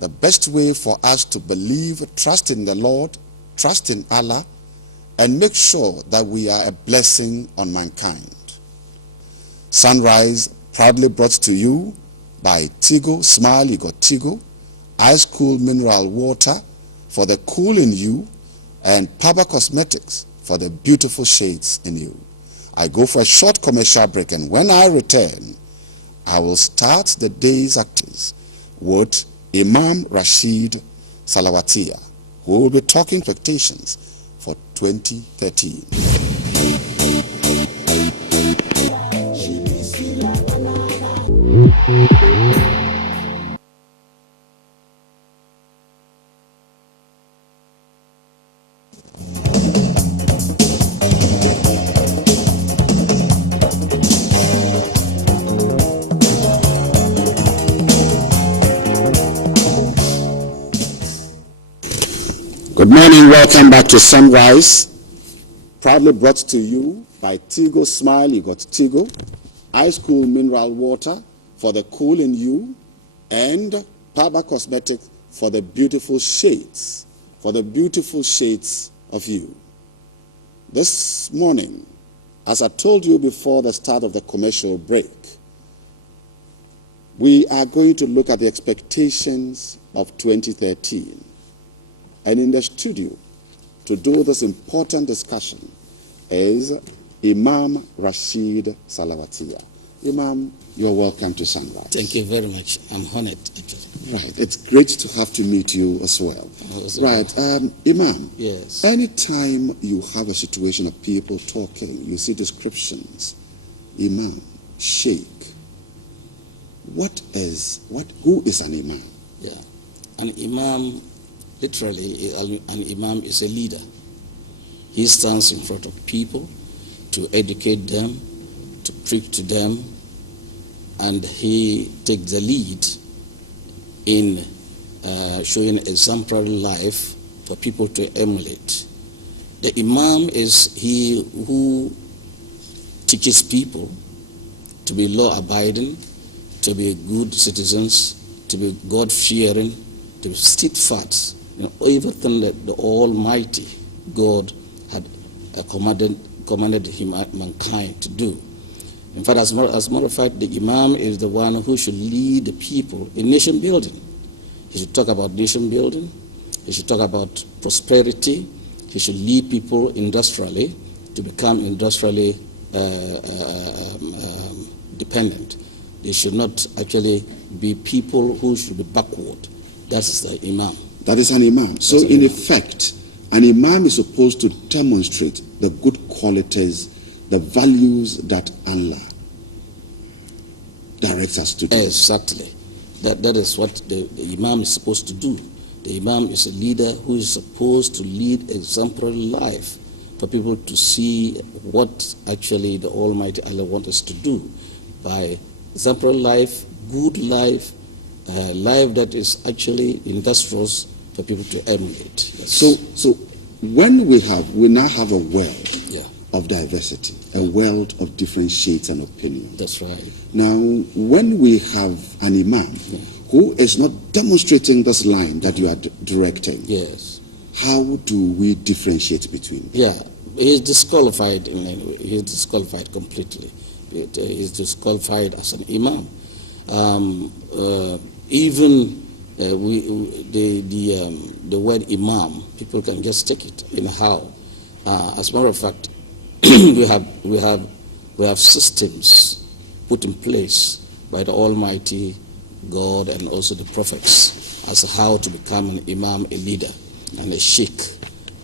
The best way for us to believe, trust in the Lord, trust in Allah, and make sure that we are a blessing on mankind. Sunrise proudly brought to you by Tigo, Smile You Got Tigo, Ice Cool Mineral Water for the cool in you, and Paba Cosmetics for the beautiful shades in you. I go for a short commercial break, and when I return, I will start the day's activities with Imam Rashid Salawatia, who will be talking expectations for 2013. Good morning, welcome back to Sunrise, proudly brought to you by Tigo, Smile You Got Tigo, Ice Cool Mineral Water for the cool in you, and Paba Cosmetics for the beautiful shades of you. This morning, as I told you before the start of the commercial break, we are going to look at the expectations of 2013. And in the studio to do this important discussion is Imam Rashid Salawatia. Imam, you're welcome to Sunrise. Thank you very much. I'm honored. Right. It's great to have to meet you as well. Right. Imam. Yes. Anytime you have a situation of people talking, you see descriptions. Imam, Sheikh. Who is an Imam? Yeah. An Imam, literally, an Imam is a leader. He stands in front of people to educate them, to preach to them, and he takes the lead in showing exemplary life for people to emulate. The Imam is he who teaches people to be law-abiding, to be good citizens, to be God-fearing, to be steadfast. Everything that the Almighty God had commanded mankind to do. In fact, as a matter of fact, the Imam is the one who should lead the people in nation building. He should talk about nation building. He should talk about prosperity. He should lead people industrially to become industrially dependent. They should not actually be people who should be backward. That's the Imam. That is an Imam. So in effect, an Imam is supposed to demonstrate the good qualities, the values that Allah directs us to do. Exactly. That is what the Imam is supposed to do. The Imam is a leader who is supposed to lead exemplary life for people to see what actually the Almighty Allah wants us to do by exemplary life, good life, life that is actually industrious for people to emulate. Yes. So when we now have a world of diversity, a world of different shades and opinions. That's right. Now, when we have an Imam who is not demonstrating this line that you are directing, yes, how do we differentiate between them? Yeah, he is disqualified in any way. He is disqualified completely. He is disqualified as an Imam. The word Imam, people can just take it in how. As a matter of fact, we have systems put in place by the Almighty God and also the prophets as how to become an Imam, a leader, and a Sheikh.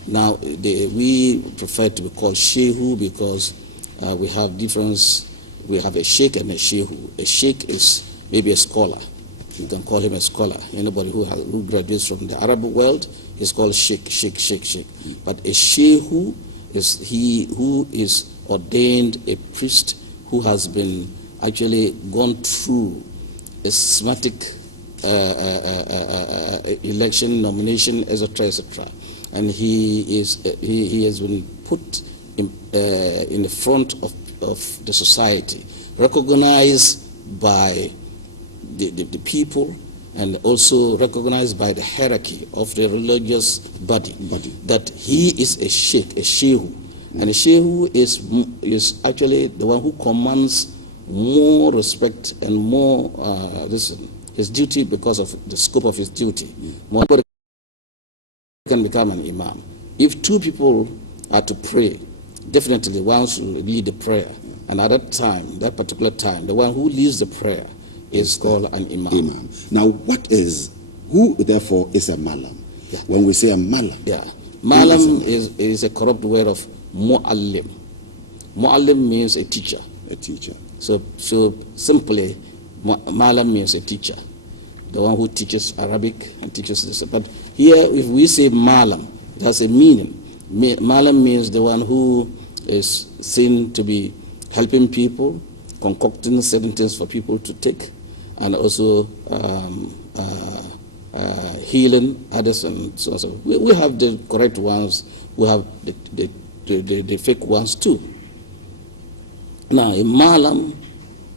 Now, we prefer to be called Sheihu because we have difference. We have a Sheikh and a Sheihu. A Sheikh is maybe a scholar. You can call him a scholar. Anybody who graduates from the Arab world is called Sheikh. But a Sheihu is he who is ordained a priest who has been actually gone through a systematic election, nomination, etc., etc. And he has been put in the front of the society, recognized by the people and also recognized by the hierarchy of the religious body. That he is a sheikh, a shehu. And a shehu is actually the one who commands more respect and more his duty because of the scope of his duty. Nobody can become an imam. If two people are to pray, definitely one should lead the prayer. And at that time, that particular time, the one who leads the prayer is called an imam. Now, who therefore is a malam? Yeah. When we say a malam. Yeah. Malam is a corrupt word of mu'allim. Mu'allim means a teacher. A teacher. So simply, malam means a teacher. The one who teaches Arabic and teaches this. But here, if we say malam, it has a meaning. Malam means the one who is seen to be helping people, concocting certain things for people to take, and also healing others and so on. So we have the correct ones, we have the fake ones too. Now, a malam,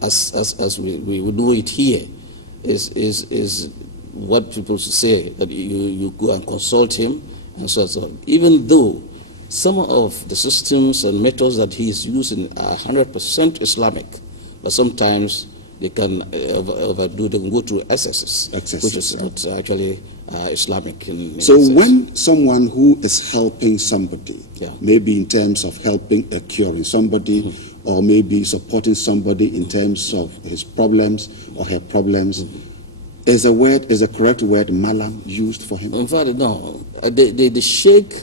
as we would know it here, is what people should say, that you go and consult him and so on. Even though some of the systems and methods that he is using are 100% Islamic, but sometimes they can overdo, they can go to excesses, which is not actually Islamic. So when someone who is helping somebody, maybe in terms of helping or curing somebody, or maybe supporting somebody in terms of his problems or her problems, is the correct word malam used for him? In fact, no. The sheikh,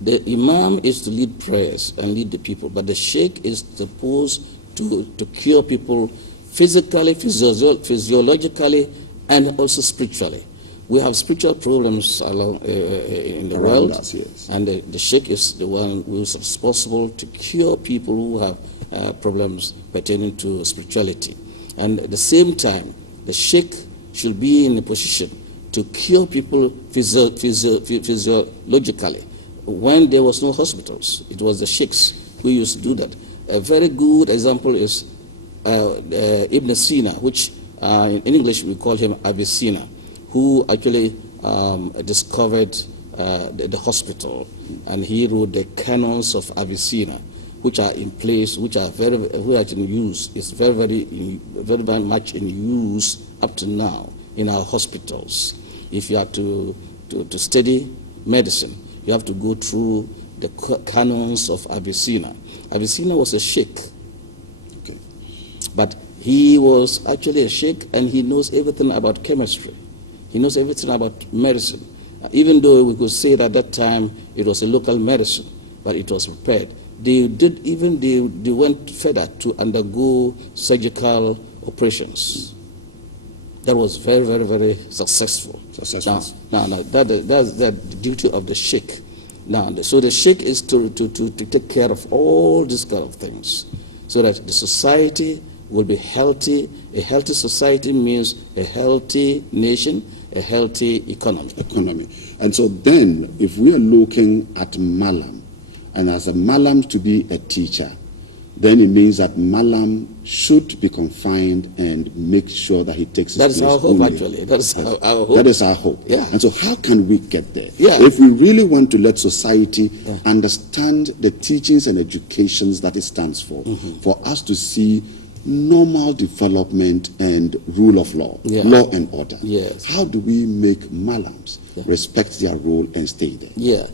the imam is to lead prayers and lead the people, but the sheikh is supposed to cure people physically, physiologically, and also spiritually. We have spiritual problems in the world, and the sheikh is the one who is responsible to cure people who have problems pertaining to spirituality. And at the same time, the sheikh should be in a position to cure people physiologically. When there was no hospitals, it was the sheikhs who used to do that. A very good example is Ibn Sina, which in English we call him Avicenna, who actually discovered the hospital, and he wrote the canons of Avicenna, which are in place, which are very in use. It's very much in use up to now in our hospitals. If you have to study medicine, you have to go through the canons of Avicenna. Avicenna was a sheikh, but he was actually a sheikh, and he knows everything about chemistry. He knows everything about medicine. Even though we could say that at that time it was a local medicine, but it was prepared. They went further to undergo surgical operations. That was very successful. Now that's the duty of the sheikh. Now, so the sheikh is to take care of all these kind of things, so that the society will be healthy. A healthy society means a healthy nation, a healthy economy. And so then, if we are looking at malam, and as a malam to be a teacher, then it means that malam should be confined and make sure that he takes his place. That's our hope, actually. That's our hope. That is our hope. Yeah. And so how can we get there? Yeah. If we really want to let society understand the teachings and educations that it stands for us to see normal development and rule of law, law and order. Yes. How do we make malams respect their role and stay there? Yeah.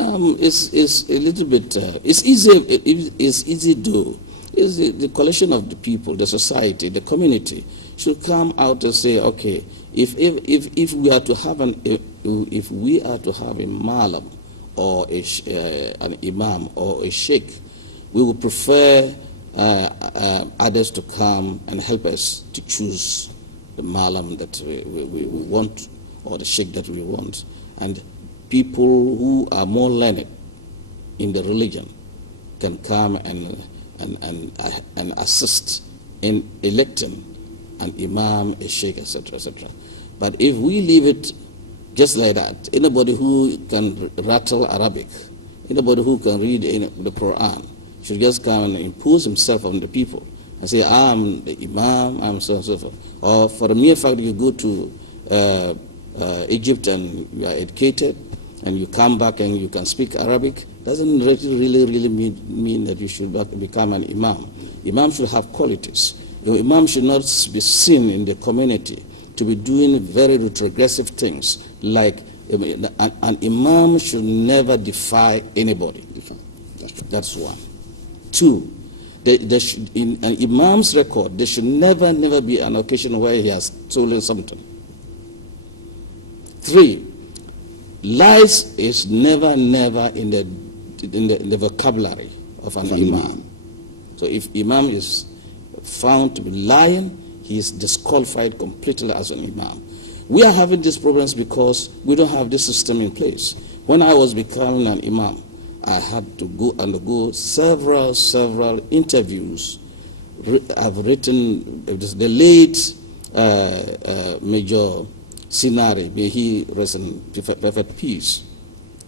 It's a little bit, it's easy though. It's the collection of the people, the society, the community should come out and say, okay, if we are to have a malam or an imam or a sheikh, we would prefer others to come and help us to choose the malam that we want, or the sheikh that we want. And people who are more learned in the religion can come and assist in electing an imam, a sheikh, etc., etc. But if we leave it just like that, anybody who can rattle Arabic, anybody who can read the Quran, should just come and impose himself on the people and say, I'm the imam, I'm so and so forth. Or for the mere fact you go to Egypt and you are educated, and you come back and you can speak Arabic, doesn't really mean that you should become an imam. Imam should have qualities. Your imam should not be seen in the community to be doing very retrogressive things, like an imam should never defy anybody. That's one. Two, in an imam's record, there should never be an occasion where he has stolen something. Three, lies is never in the vocabulary of an imam. So if imam is found to be lying, he is disqualified completely as an imam. We are having these problems because we don't have this system in place. When I was becoming an imam, I had to undergo several interviews. I've written the late Major Sinari, may he rest in perfect peace.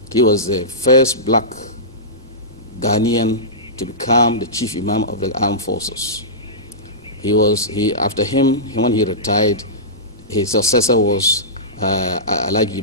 He was the first black Ghanaian to become the chief imam of the armed forces. After him, when he retired, his successor was Alagi